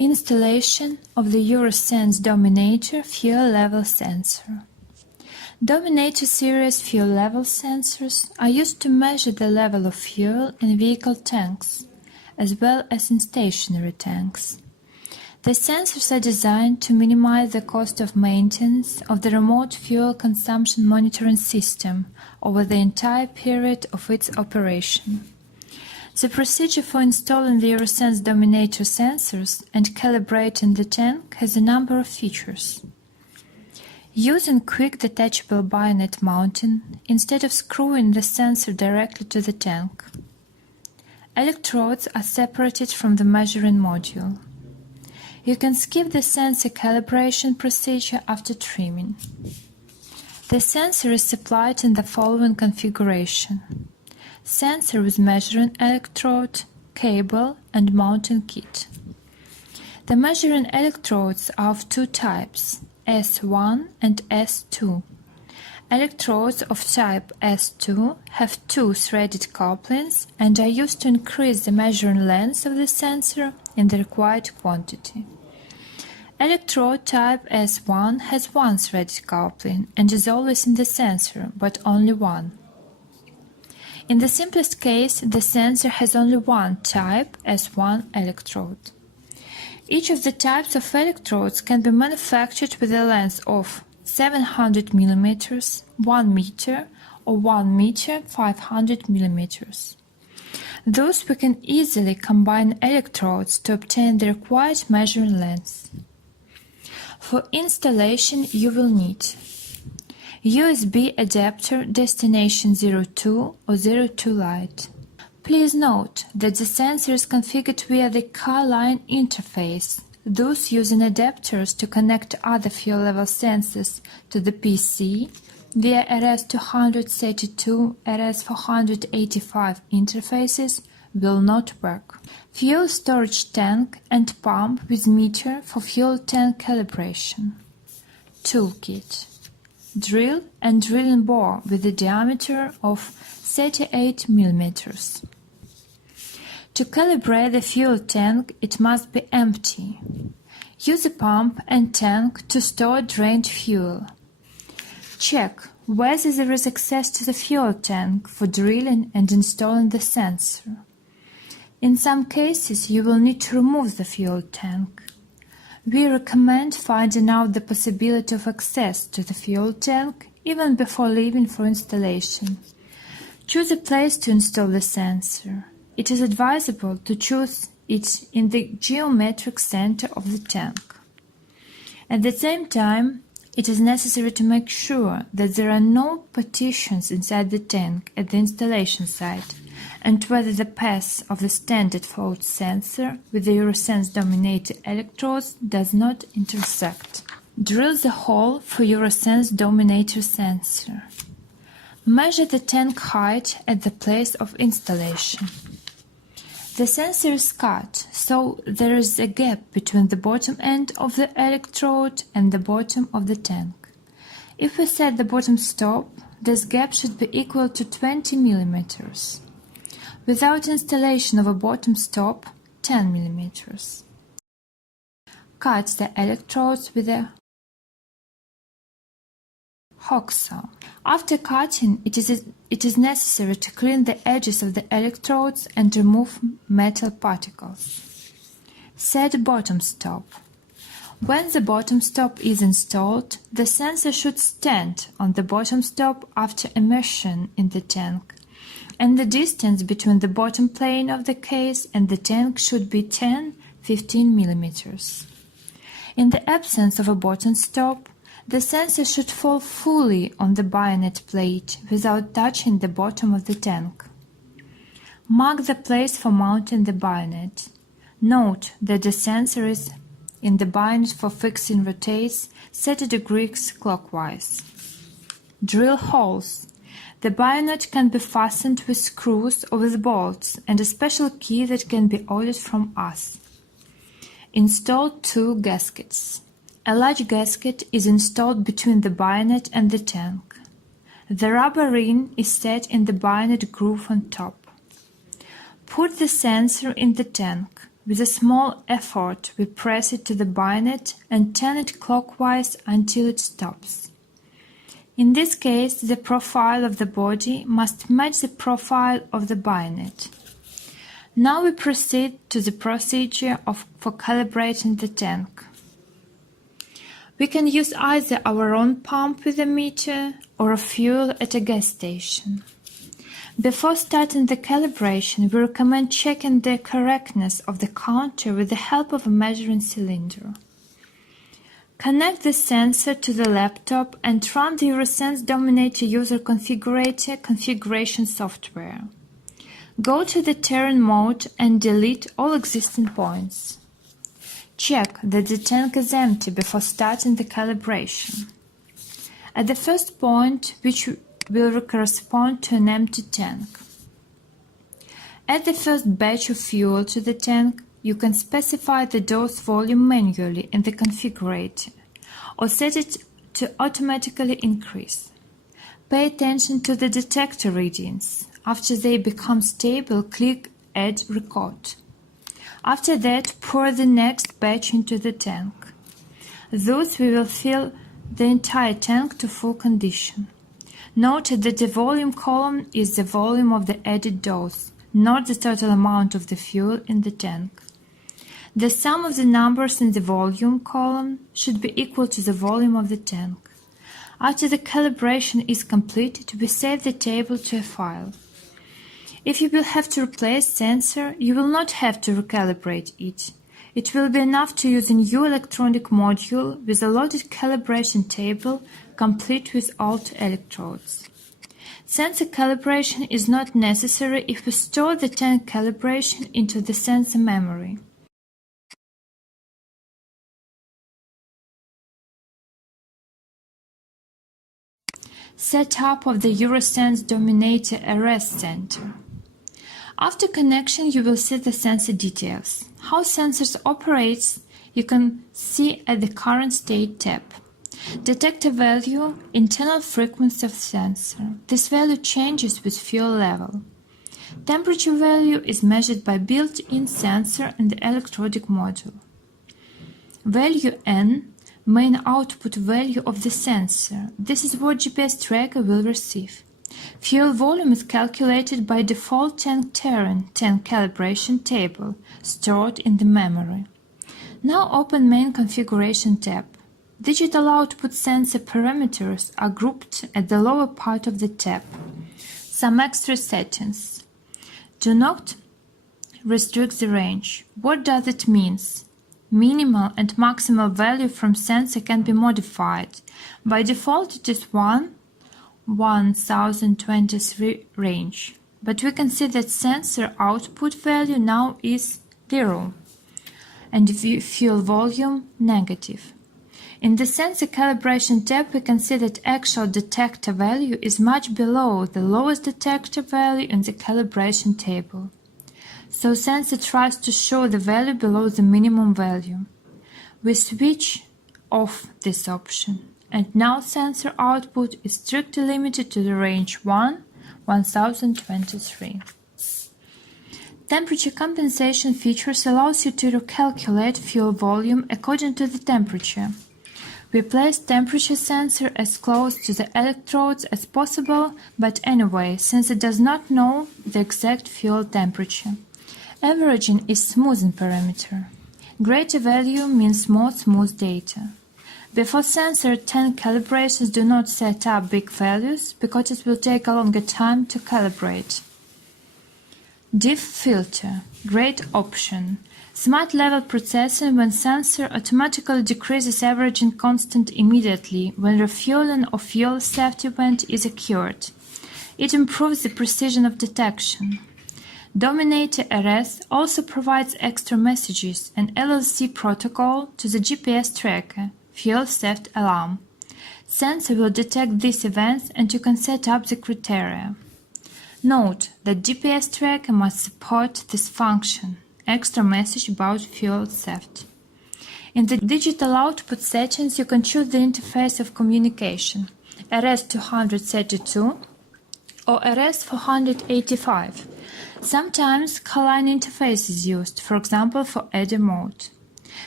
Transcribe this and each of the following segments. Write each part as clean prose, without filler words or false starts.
Installation of the Eurosens Dominator fuel level sensor. Dominator series fuel level sensors are used to measure the level of fuel in vehicle tanks, as well as in stationary tanks. The sensors are designed to minimize the cost of maintenance of the remote fuel consumption monitoring system over the entire period of its operation. The procedure for installing the Eurosens Dominator sensors and calibrating the tank has a number of features. Using quick detachable bayonet mounting instead of screwing the sensor directly to the tank. Electrodes are separated from the measuring module. You can skip the sensor calibration procedure after trimming. The sensor is supplied in the following configuration: sensor with measuring electrode, cable, and mounting kit. The measuring electrodes are of two types, S1 and S2. Electrodes of type S2 have two threaded couplings and are used to increase the measuring length of the sensor in the required quantity. Electrode type S1 has one threaded coupling and is always in the sensor, but only one. In the simplest case, the sensor has only one type S1 electrode. Each of the types of electrodes can be manufactured with a length of 700 mm, 1 meter, or 1 meter 500 mm. Thus, we can easily combine electrodes to obtain the required measuring length. For installation, you will need USB adapter destination 02 or 02 light. Please note that the sensor is configured via the car line interface, thus using adapters to connect other fuel level sensors to the PC via RS232, RS485 interfaces will not work. Fuel storage tank and pump with meter for fuel tank calibration. Toolkit. Drill and drilling bore with a diameter of 38 mm. To calibrate the fuel tank, it must be empty. Use a pump and tank to store drained fuel. Check whether there is access to the fuel tank for drilling and installing the sensor. In some cases, you will need to remove the fuel tank. We recommend finding out the possibility of access to the fuel tank even before leaving for installation. Choose a place to install the sensor. It is advisable to choose it in the geometric center of the tank. At the same time, it is necessary to make sure that there are no partitions inside the tank at the installation site, and whether the path of the standard float sensor with the Eurosens Dominator electrodes does not intersect. Drill the hole for Eurosens Dominator sensor. Measure the tank height at the place of installation. The sensor is cut, so there is a gap between the bottom end of the electrode and the bottom of the tank. If we set the bottom stop, this gap should be equal to 20 mm. Without installation of a bottom stop, 10 mm. Cut the electrodes with a hacksaw. After cutting, it is necessary to clean the edges of the electrodes and remove metal particles. Set bottom stop. When the bottom stop is installed, the sensor should stand on the bottom stop after immersion in the tank, and the distance between the bottom plane of the case and the tank should be 10–15 mm. In the absence of a bottom stop, the sensor should fall fully on the bayonet plate without touching the bottom of the tank. Mark the place for mounting the bayonet. Note that the sensor is in the bayonet for fixing rotates 30 degrees clockwise. Drill holes. The bayonet can be fastened with screws or with bolts and a special key that can be ordered from us. Install two gaskets. A large gasket is installed between the bayonet and the tank. The rubber ring is set in the bayonet groove on top. Put the sensor in the tank. With a small effort, we press it to the bayonet and turn it clockwise until it stops. In this case, the profile of the body must match the profile of the bayonet. Now we proceed to the procedure for calibrating the tank. We can use either our own pump with a meter or a fuel at a gas station. Before starting the calibration, we recommend checking the correctness of the counter with the help of a measuring cylinder. Connect the sensor to the laptop and run the Eurosens Dominator user configurator configuration software. Go to the terrain mode and delete all existing points. Check that the tank is empty before starting the calibration. At the first point, which will correspond to an empty tank. Add the first batch of fuel to the tank. You can specify the dose volume manually in the configurator or set it to automatically increase. Pay attention to the detector readings. After they become stable, click Add Record. After that, pour the next batch into the tank. Thus, we will fill the entire tank to full condition. Note that the volume column is the volume of the added dose, not the total amount of the fuel in the tank. The sum of the numbers in the volume column should be equal to the volume of the tank. After the calibration is completed, we save the table to a file. If you will have to replace sensor, you will not have to recalibrate it. It will be enough to use a new electronic module with a loaded calibration table complete with alt electrodes. Sensor calibration is not necessary if we store the tank calibration into the sensor memory. Setup of the Eurosens Dominator RS Center. After connection, you will see the sensor details. How sensors operates you can see at the current state tab. Detector value, internal frequency of sensor. This value changes with fuel level. Temperature value is measured by built-in sensor and the electronic module. Value N, main output value of the sensor. This is what GPS tracker will receive. Fuel volume is calculated by default tank calibration table stored in the memory. Now open main configuration tab. Digital output sensor parameters are grouped at the lower part of the tab. Some extra settings. Do not restrict the range. What does it mean? Minimal and maximal value from sensor can be modified. By default it is 1023 range, but we can see that sensor output value now is 0 and fuel volume negative. In the sensor calibration tab, we can see that actual detector value is much below the lowest detector value in the calibration table. So sensor tries to show the value below the minimum value. We switch off this option, and now sensor output is strictly limited to the range 1023. Temperature compensation features allows you to recalculate fuel volume according to the temperature. We place temperature sensor as close to the electrodes as possible, but anyway, sensor does not know the exact fuel temperature. Averaging is smoothing parameter. Greater value means more smooth data. Before sensor tank calibrations, do not set up big values because it will take a longer time to calibrate. Diff filter, great option. Smart level processing when sensor automatically decreases averaging constant immediately when refueling or fuel theft event is occurred. It improves the precision of detection. Dominator RS also provides extra messages and LLC protocol to the GPS tracker, fuel theft alarm. Sensor will detect these events and you can set up the criteria. Note that GPS tracker must support this function, extra message about fuel theft. In the digital output settings, you can choose the interface of communication, RS232 or RS485. Sometimes car-line interface is used, for example for ADI mode.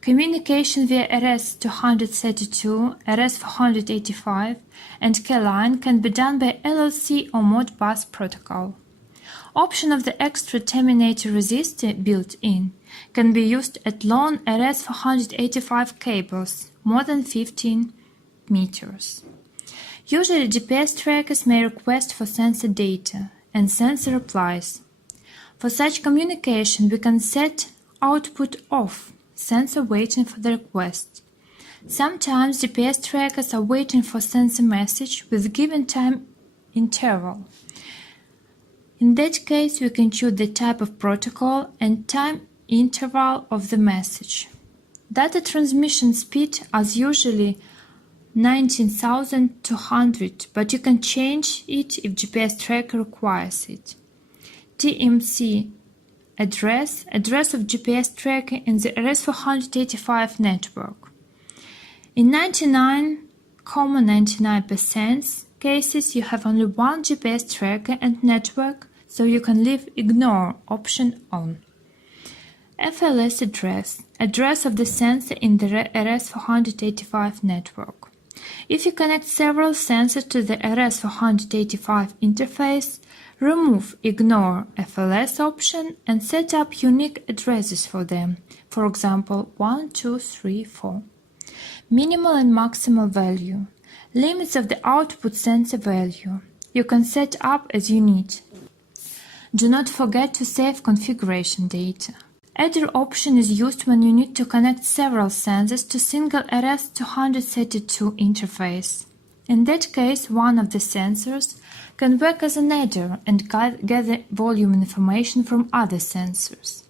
Communication via RS-232, RS-485 and K-line can be done by LLC or Modbus protocol. Option of the extra terminator resistor built in can be used at long RS-485 cables, more than 15 meters. Usually GPS trackers may request for sensor data, and sensor replies. For such communication, we can set output off, sensor waiting for the request. Sometimes GPS trackers are waiting for sensor message with given time interval. In that case, we can choose the type of protocol and time interval of the message. Data transmission speed is usually 19,200, but you can change it if GPS tracker requires it. TMC address of GPS tracker in the RS-485 network. In 99.99% cases, you have only one GPS tracker and network, so you can leave Ignore option on. FLS address of the sensor in the RS-485 network. If you connect several sensors to the RS-485 interface, remove Ignore FLS option and set up unique addresses for them, for example 1, 2, 3, 4. Minimal and maximal value. Limits of the output sensor value. You can set up as you need. Do not forget to save configuration data. Adder option is used when you need to connect several sensors to single RS-232 interface. In that case, one of the sensors can work as an adder and gather volume information from other sensors.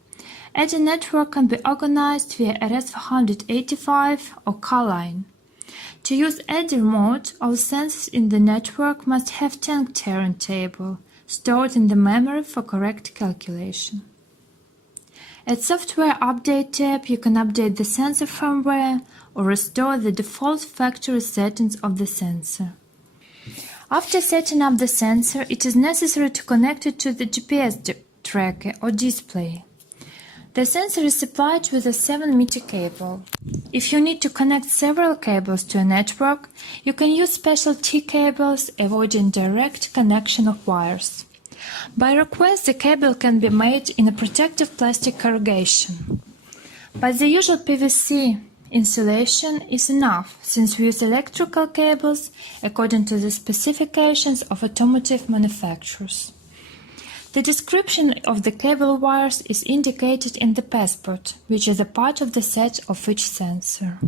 Adder network can be organized via RS-485 or car-line. To use adder mode, all sensors in the network must have tank terrain table stored in the memory for correct calculation. At Software Update tab, you can update the sensor firmware or restore the default factory settings of the sensor. After setting up the sensor, it is necessary to connect it to the GPS tracker or display. The sensor is supplied with a 7-meter cable. If you need to connect several cables to a network, you can use special T-cables, avoiding direct connection of wires. By request, the cable can be made in a protective plastic corrugation. But the usual PVC insulation is enough, since we use electrical cables according to the specifications of automotive manufacturers. The description of the cable wires is indicated in the passport, which is a part of the set of each sensor.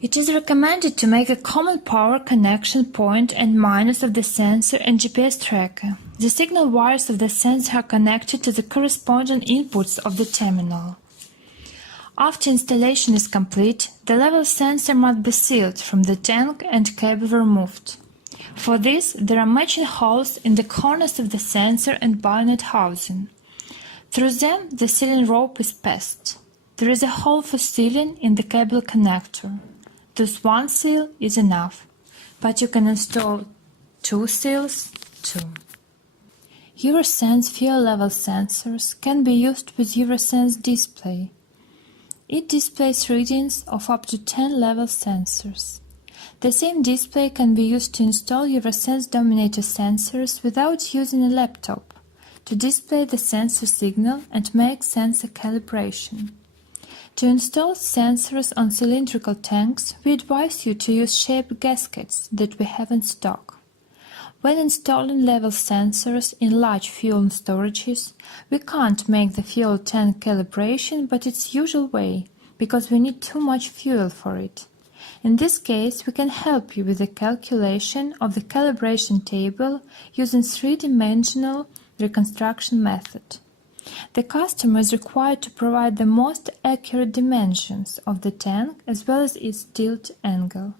It is recommended to make a common power connection point and minus of the sensor and GPS tracker. The signal wires of the sensor are connected to the corresponding inputs of the terminal. After installation is complete, the level sensor must be sealed from the tank and cable removed. For this, there are matching holes in the corners of the sensor and bayonet housing. Through them, the sealing rope is passed. There is a hole for sealing in the cable connector. Thus one seal is enough, but you can install 2 seals too. Eurosens fuel level sensors can be used with Eurosens display. It displays readings of up to 10 level sensors. The same display can be used to install Eurosens Dominator sensors without using a laptop, to display the sensor signal and make sensor calibration. To install sensors on cylindrical tanks, we advise you to use shaped gaskets that we have in stock. When installing level sensors in large fuel storages, we can't make the fuel tank calibration but its usual way, because we need too much fuel for it. In this case, we can help you with the calculation of the calibration table using 3-dimensional reconstruction method. The customer is required to provide the most accurate dimensions of the tank as well as its tilt angle.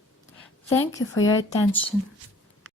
Thank you for your attention.